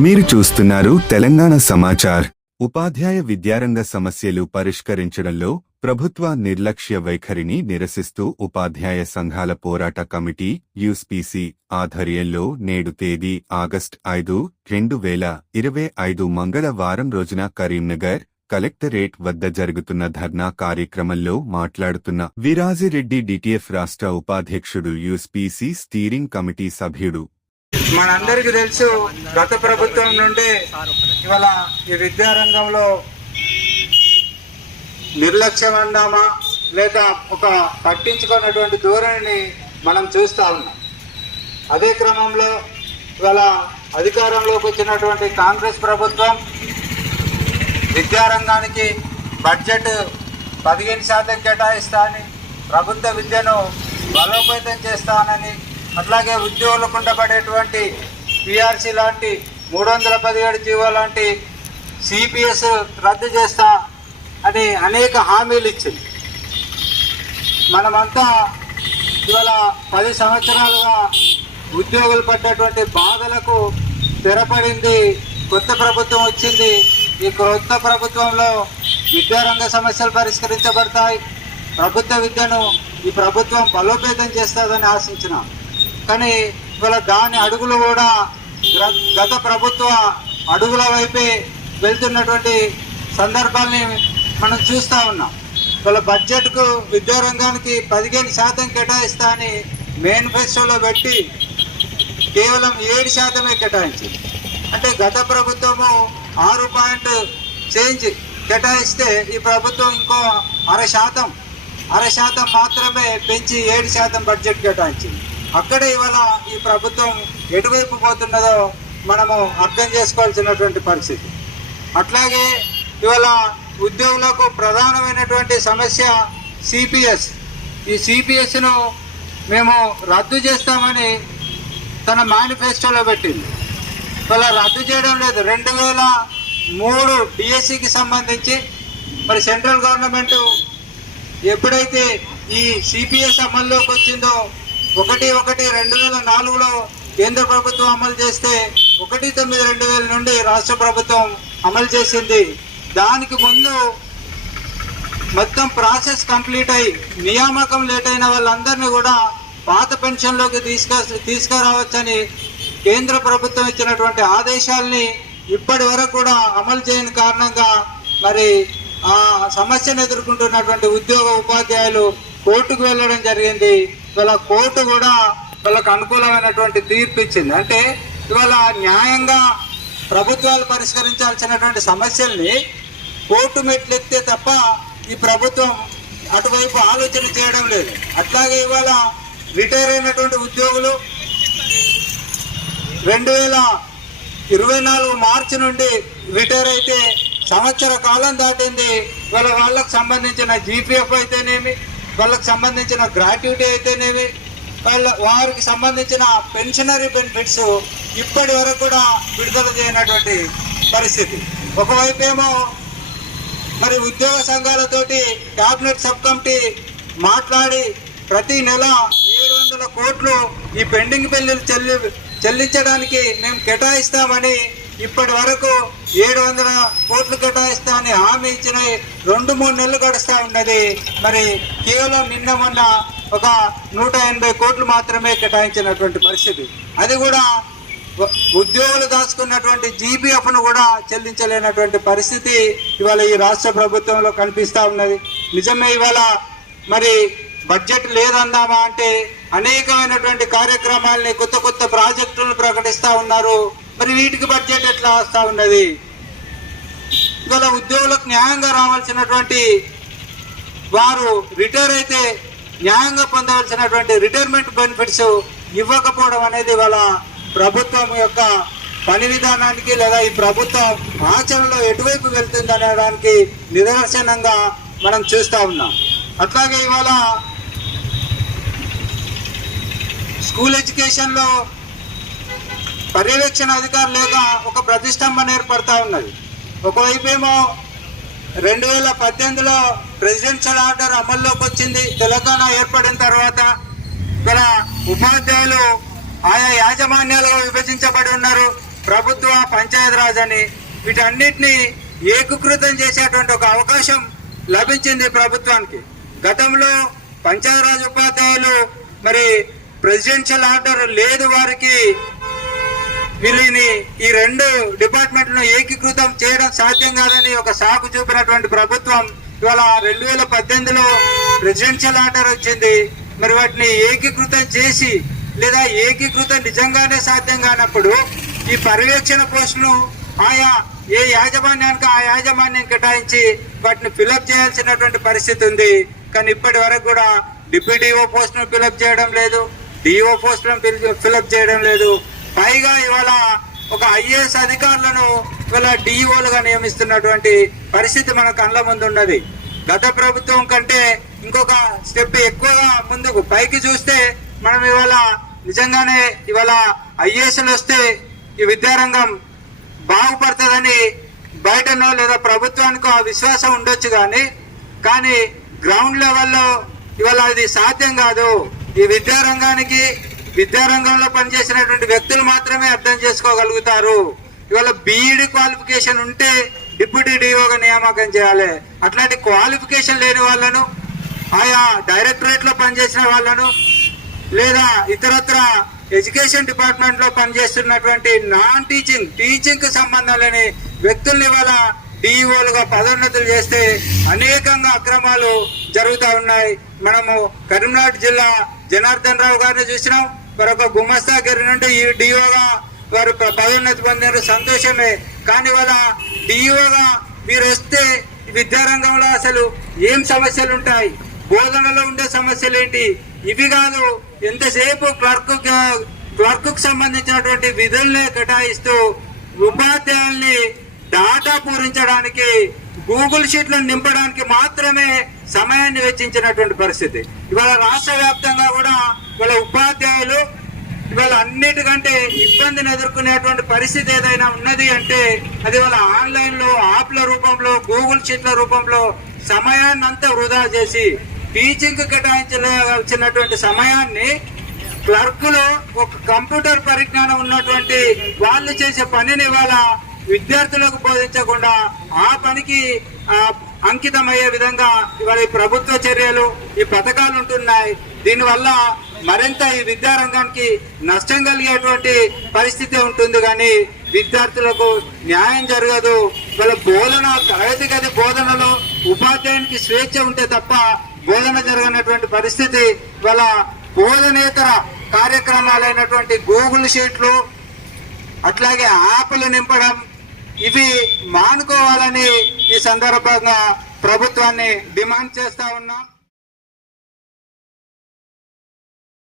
మీరు చూస్తున్నారు తెలంగాణ సమాచార్. ఉపాధ్యాయ విద్యారంగ సమస్యలు పరిష్కరించడంలో ప్రభుత్వ నిర్లక్ష్య వైఖరిని నిరసిస్తూ ఉపాధ్యాయ సంఘాల పోరాట కమిటీ యూస్పీసీ ఆధ్వర్యంలో నేడు తేదీ ఆగస్ట్ ఐదు రెండు వేల ఇరవై ఐదు మంగళవారం రోజున కరీంనగర్ కలెక్టరేట్ వద్ద జరుగుతున్న ధర్నా కార్యక్రమంలో మాట్లాడుతున్న విరాజిరెడ్డి డిటిఎఫ్ రాష్ట్ర ఉపాధ్యక్షుడు యూస్పీసీ స్టీరింగ్ కమిటీ సభ్యుడు మనందరికీ తెలుసు గత ప్రభుత్వం నుండి ఇవాళ ఈ విద్యారంగంలో నిర్లక్ష్యం అందామా లేదా ఒక పట్టించుకున్నటువంటి ధోరణిని మనం చూస్తా ఉన్నాం. అదే క్రమంలో ఇవాళ అధికారంలోకి వచ్చినటువంటి కాంగ్రెస్ ప్రభుత్వం విద్యారంగానికి బడ్జెట్ పదిహేను శాతం కేటాయిస్తా అని ప్రభుత్వ విద్యను బలోపేతం చేస్తానని అట్లాగే ఉద్యోగులకు ఉండబడేటువంటి పిఆర్సీ లాంటి మూడు వందల పదిహేడు జీవో లాంటి సిపిఎస్ రద్దు చేస్తా అని అనేక హామీలు ఇచ్చింది. మనమంతా ఇవాళ పది సంవత్సరాలుగా ఉద్యోగులు పడ్డటువంటి బాధలకు తెరపడింది కొత్త ప్రభుత్వం వచ్చింది. ఈ కొత్త ప్రభుత్వంలో విద్యారంగ సమస్యలు పరిష్కరించబడతాయి. ప్రభుత్వ విద్యను ఈ ప్రభుత్వం బలోపేతం చేస్తుందని ఆశించినాం. కానీ ఇవాళ దాని అడుగులు కూడా గ్ర- గత ప్రభుత్వ అడుగుల వైపే వెళ్తున్నటువంటి సందర్భాల్ని మనం చూస్తూ ఉన్నాం. ఇవాళ బడ్జెట్కు విద్యారంగానికి పదిహేను శాతం కేటాయిస్తా అని మేనిఫెస్టోలో పెట్టి కేవలం ఏడు శాతమే కేటాయించింది. అంటే గత ప్రభుత్వము ఆరు పాయింట్ చేంజ్ కేటాయిస్తే ఈ ప్రభుత్వం ఇంకో అర శాతం అర శాతం మాత్రమే పెంచి ఏడు శాతం బడ్జెట్ కేటాయించింది. అక్కడ ఇవాళ ఈ ప్రభుత్వం ఎటువైపు పోతున్నదో మనము అర్థం చేసుకోవాల్సినటువంటి పరిస్థితి. అట్లాగే ఇవాళ ఉద్యోగులకు ప్రధానమైనటువంటి సమస్య సిపిఎస్ ఈ సిపిఎస్ను మేము రద్దు చేస్తామని తన మేనిఫెస్టోలో పెట్టింది. ఇవాళ రద్దు చేయడం లేదు. రెండు వేల మూడు డిఎస్సికి సంబంధించి మరి సెంట్రల్ గవర్నమెంట్ ఎప్పుడైతే ఈ సిపిఎస్ అమల్లోకి వచ్చిందో ఒకటి ఒకటి రెండు వేల నాలుగులో కేంద్ర ప్రభుత్వం అమలు చేస్తే ఒకటి తొమ్మిది రెండు వేల నుండి రాష్ట్ర ప్రభుత్వం అమలు చేసింది. దానికి ముందు మొత్తం ప్రాసెస్ కంప్లీట్ అయి నియామకం లేట్ అయిన వాళ్ళందరినీ కూడా పాత పెన్షన్లోకి తీసుక తీసుకురావచ్చని కేంద్ర ప్రభుత్వం ఇచ్చినటువంటి ఆదేశాల్ని ఇప్పటి వరకు కూడా అమలు చేయని కారణంగా మరి ఆ సమస్యను ఎదుర్కొంటున్నటువంటి ఉద్యోగ ఉపాధ్యాయులు కోర్టుకు వెళ్ళడం జరిగింది. ఇవాళ కోర్టు కూడా వాళ్ళకు అనుకూలమైనటువంటి తీర్పు ఇచ్చింది అంటే ఇవాళ న్యాయంగా ప్రభుత్వాలు పరిష్కరించాల్సినటువంటి సమస్యల్ని కోర్టు మెట్లెత్తే తప్ప ఈ ప్రభుత్వం అటువైపు ఆలోచన చేయడం లేదు. అట్లాగే ఇవాళ రిటైర్ అయినటువంటి ఉద్యోగులు రెండు వేల ఇరవై నాలుగు మార్చి నుండి రిటైర్ అయితే సంవత్సర కాలం దాటింది. వాళ్ళ వాళ్ళకు సంబంధించిన జీపీఎఫ్ అయితేనేమి వాళ్ళకి సంబంధించిన గ్రాట్యుటీ అయితేనేవి వాళ్ళ వారికి సంబంధించిన పెన్షనరీ బెనిఫిట్స్ ఇప్పటి వరకు కూడా విడుదల చేయనటువంటి పరిస్థితి. ఒకవైపు ఏమో మరి ఉద్యోగ సంఘాలతోటి క్యాబినెట్ సబ్ కమిటీ మాట్లాడి ప్రతి నెల ఏడు వందల కోట్లు ఈ పెండింగ్ బిల్లులు చెల్లి చెల్లించడానికి మేము కేటాయిస్తామని ఇప్పటి వరకు ఏడు వందల కోట్లు కేటాయిస్తామని హామీ ఇచ్చిన రెండు మూడు నెలలు గడుస్తూ ఉన్నది. మరి కేవలం నిన్న మొన్న ఒక నూట ఎనభై కోట్లు మాత్రమే కేటాయించినటువంటి పరిస్థితి. అది కూడా ఉద్యోగులు దాచుకున్నటువంటి జీబీఎఫ్ను కూడా చెల్లించలేనటువంటి పరిస్థితి ఇవాళ ఈ రాష్ట్ర ప్రభుత్వంలో కనిపిస్తా ఉన్నది. నిజమే ఇవాళ మరి బడ్జెట్ లేదందామా అంటే అనేకమైనటువంటి కార్యక్రమాలని కొత్త కొత్త ప్రాజెక్టులను ప్రకటిస్తూ ఉన్నారు. మరి వీటికి బడ్జెట్ ఎట్లా వస్తా ఉన్నది? ఇవాళ ఉద్యోగులకు న్యాయంగా రావాల్సినటువంటి వారు రిటైర్ అయితే న్యాయంగా పొందవలసినటువంటి రిటైర్మెంట్ బెనిఫిట్స్ ఇవ్వకపోవడం అనేది వాళ్ళ ప్రభుత్వం యొక్క పని విధానానికి లేదా ఈ ప్రభుత్వం ఆచరణలో ఎటువైపు వెళ్తుంది అనేదానికి నిదర్శనంగా మనం చూస్తూ ఉన్నాం. అట్లాగే ఇవాళ స్కూల్ ఎడ్యుకేషన్లో పర్యవేక్షణ అధికారులు లేక ఒక ప్రతిష్టంభన ఏర్పడతా ఉన్నది. ఒకవైపేమో రెండు వేల పద్దెనిమిదిలో ప్రెసిడెన్షియల్ ఆర్డర్ అమల్లోకి వచ్చింది. తెలంగాణ ఏర్పడిన తర్వాత ఇక్కడ ఉపాధ్యాయులు ఆయా యాజమాన్యాలుగా విభజించబడి ఉన్నారు. ప్రభుత్వ పంచాయతీరాజ్ అని. వీటన్నిటిని ఏకీకృతం చేసేటువంటి ఒక అవకాశం లభించింది ప్రభుత్వానికి. గతంలో పంచాయతీరాజ్ ఉపాధ్యాయులు మరి ప్రెసిడెన్షియల్ ఆర్డర్ లేదు వారికి వీళ్ళని ఈ రెండు డిపార్ట్మెంట్లను ఏకీకృతం చేయడం సాధ్యం కాదని ఒక సాకు చూపినటువంటి ప్రభుత్వం ఇవాళ రెండు వేల పద్దెనిమిదిలో ప్రెసిడెన్షియల్ ఆర్డర్ వచ్చింది. మరి వాటిని ఏకీకృతం చేసి లేదా ఏకీకృతం నిజంగానే సాధ్యం కానప్పుడు ఈ పర్యవేక్షణ పోస్టును ఆయా ఏ యాజమాన్యానికి ఆ యాజమాన్యం కేటాయించి వాటిని ఫిలప్ చేయాల్సినటువంటి పరిస్థితి ఉంది. కానీ ఇప్పటి వరకు కూడా డిప్యూటీఓ పోస్టును ఫిలప్ చేయడం లేదు డిఓ పోస్టులను ఫిలప్ చేయడం లేదు. పైగా ఇవాళ ఒక ఐఏఎస్ అధికారులను ఇవాళ డిఈఓలుగా నియమిస్తున్నటువంటి పరిస్థితి మన కళ్ళ ముందు ఉన్నది గత ప్రభుత్వం కంటే ఇంకొక స్టెప్ ఎక్కువగా ముందుకు పైకి చూస్తే మనం ఇవాళ నిజంగానే ఇవాళ ఐఏఎస్లు వస్తే ఈ విద్యారంగం బాగుపడుతుందని బయటనో లేదా ప్రభుత్వానికో ఆ విశ్వాసం ఉండొచ్చు కానీ కానీ గ్రౌండ్ లెవెల్లో ఇవాళ అది సాధ్యం కాదు. ఈ విద్యారంగానికి విద్యారంగంలో పనిచేసినటువంటి వ్యక్తులు మాత్రమే అర్థం చేసుకోగలుగుతారు. ఇవాళ బీఈడి క్వాలిఫికేషన్ ఉంటే డిప్యూటీ డిఓగా నియామకం చేయాలి. అట్లాంటి క్వాలిఫికేషన్ లేని వాళ్ళను ఆయా డైరెక్టరేట్లో పనిచేసిన వాళ్ళను లేదా ఇతరత్ర ఎడ్యుకేషన్ డిపార్ట్మెంట్లో పనిచేస్తున్నటువంటి నాన్ టీచింగ్ టీచింగ్కి సంబంధం లేని వ్యక్తుల్ని ఇవాళ డిఈఓలుగా పదోన్నతులు చేస్తే అనేకంగా అక్రమాలు జరుగుతూ ఉన్నాయి. మనము కరీంనగర్ జిల్లా జనార్దన్ రావు గారిని చూసినాం. మరొక గుమస్తా గారి నుండి ఈ డిఓగా వారు పదోన్నతి పొందారు సంతోషమే. కానీ వాళ్ళ డిఓగా మీరు వస్తే విద్యారంగంలో అసలు ఏం సమస్యలు ఉంటాయి? బోధనలో ఉండే సమస్యలు ఏంటి? ఇవి కాదు. ఎంతసేపు క్లర్క్ క్లర్క్కు సంబంధించినటువంటి విధుల్ని కేటాయిస్తూ ఉపాధ్యాయుల్ని డాటా పూరించడానికి గూగుల్ షీట్లను నింపడానికి మాత్రమే సమయాన్ని వెచ్చించినటువంటి పరిస్థితి. ఇవాళ రాష్ట్ర వ్యాప్తంగా కూడా ఇవాళ ఉపాధ్యాయులు ఇవాళ అన్నిటికంటే ఇబ్బందిని ఎదుర్కొనేటువంటి పరిస్థితి ఏదైనా ఉన్నది అంటే అది వాళ్ళ ఆన్లైన్లో యాప్ల రూపంలో గూగుల్ షీట్ల రూపంలో సమయాన్ని అంతా వృధా చేసి టీచింగ్ కేటాయించాల్సినటువంటి సమయాన్ని క్లర్క్లో ఒక కంప్యూటర్ పరిజ్ఞానం ఉన్నటువంటి వాళ్ళు చేసే పనిని ఇవాళ విద్యార్థులకు బోధించకుండా ఆ పనికి అంకితమయ్యే విధంగా ఇవాళ ఈ ప్రభుత్వ చర్యలు ఈ పథకాలు ఉంటున్నాయి. దీనివల్ల మరింత ఈ విద్యారంగానికి నష్టం కలిగేటువంటి పరిస్థితి ఉంటుంది కానీ విద్యార్థులకు న్యాయం జరగదు. వాళ్ళ బోధన తరగతి గది బోధనలో ఉపాధ్యాయునికి స్వేచ్ఛ ఉంటే తప్ప బోధన జరగనటువంటి పరిస్థితి వాళ్ళ బోధనేతర కార్యక్రమాలైనటువంటి గూగుల్ షీట్లు అట్లాగే యాప్లు నింపడం ఇవి మానుకోవాలని ఈ సందర్భంగా ప్రభుత్వాన్ని డిమాండ్ చేస్తా ఉన్నాం.